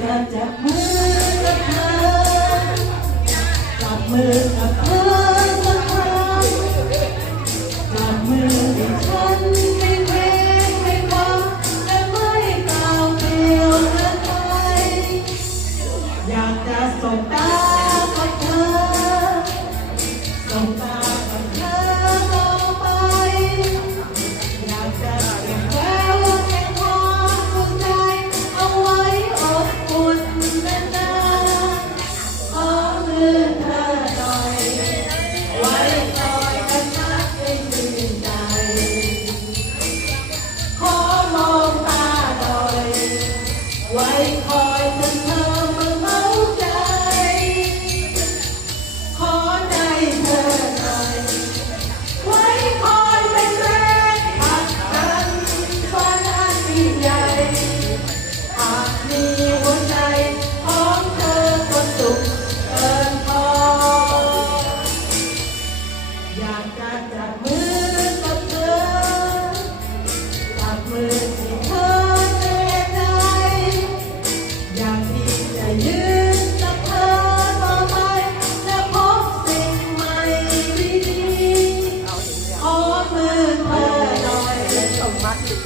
จับมือกับเธอจับมือกับเธอ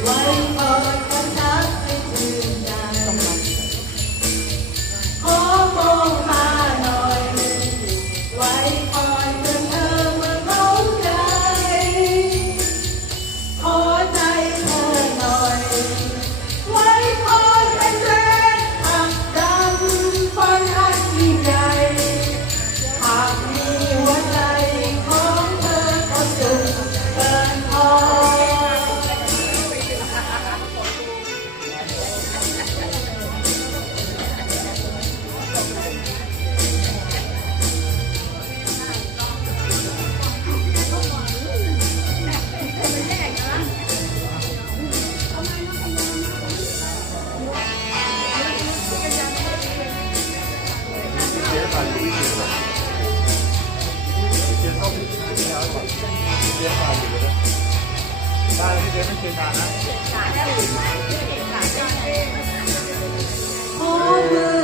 Why? ได้ไม่เคยไม่เคยทานนะ ขอบคุณ